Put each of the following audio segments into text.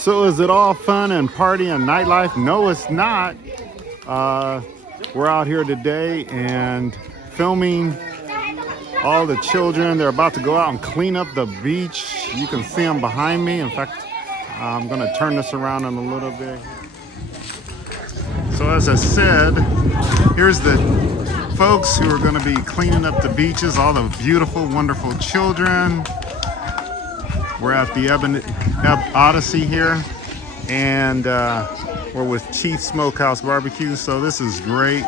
So is it all fun and party and nightlife? No, it's not. We're out here today and filming all the children. They're about to go out and clean up the beach. You can see them behind me. In fact, I'm going to turn this around in a little bit. So as I said, here's the folks who are going to be cleaning up the beaches, all the beautiful, wonderful children. We're at the Ebony Odyssey here, and we're with Chief Smokehouse Barbecue, so this is great.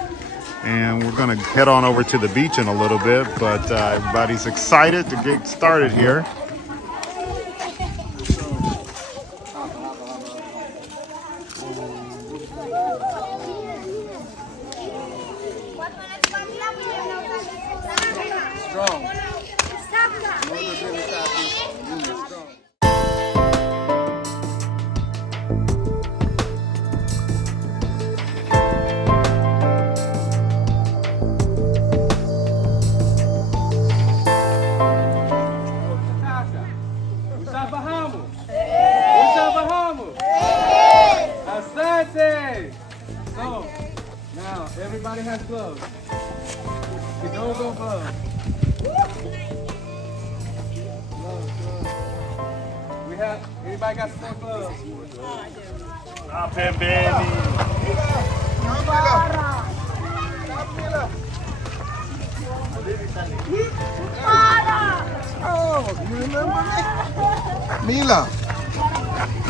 And we're gonna head on over to the beach in a little bit, but everybody's excited to get started here. So, now everybody has gloves. You don't go gloves. We have, anybody got some more gloves? Up here, baby. Oh, you remember me? Mila.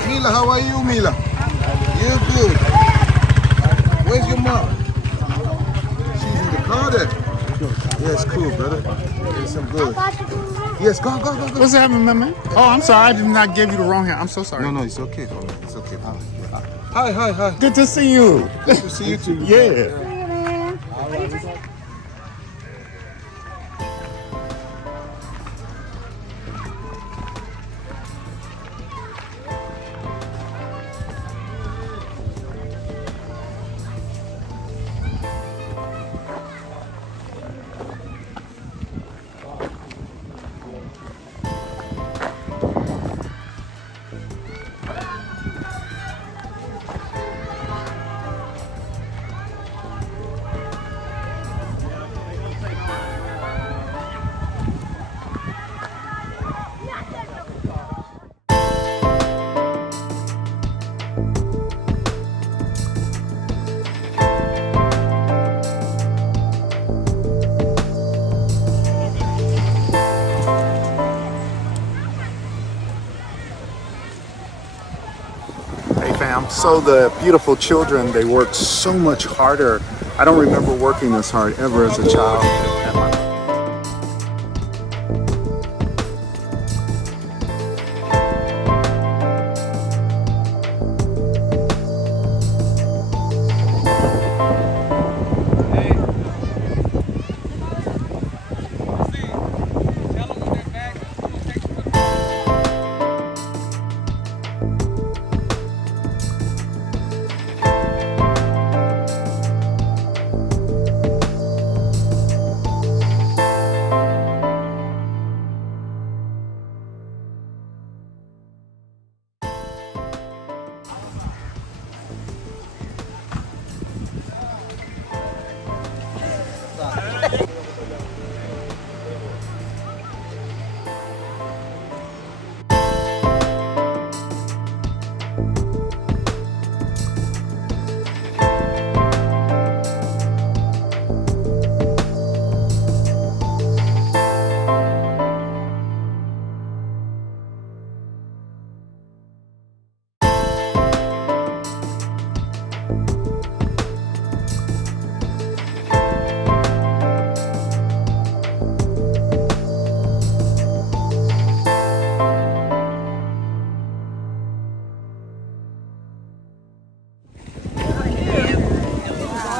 Mila, how are you, Mila? You're good. Where's your mom? She's in the car there. Yes, cool, brother. Yes, I'm good. Yes, go. What's happening, man? Oh, I'm sorry. I did not give you the wrong hand. I'm so sorry. No, it's okay for me. It's okay for me. Hi. Good to see you. Good to see you too. Yeah. So the beautiful children, they work so much harder. I don't remember working this hard ever as a child.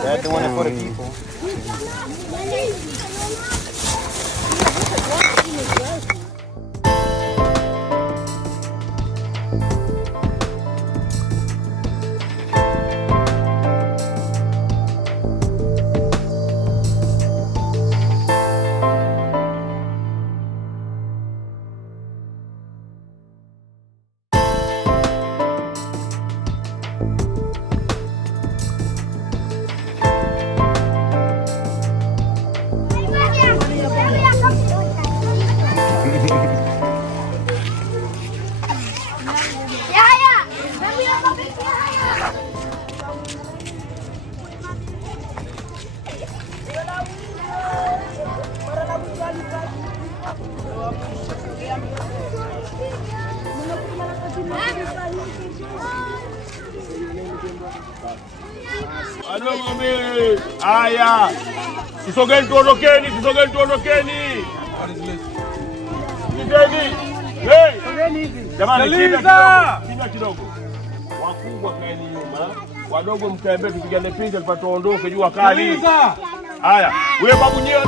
They're doing it for the people. Subiri. Haya. Tusogeni tuondokeni, tusogeni tuondokeni. Kijeni. Hey. Jamani, kimya kidogo. Wakubwa kaeni nyuma. Wadogo mkae mbele tupigane picha tupate tuondoke jua kali. Haya, wewe babu nyewe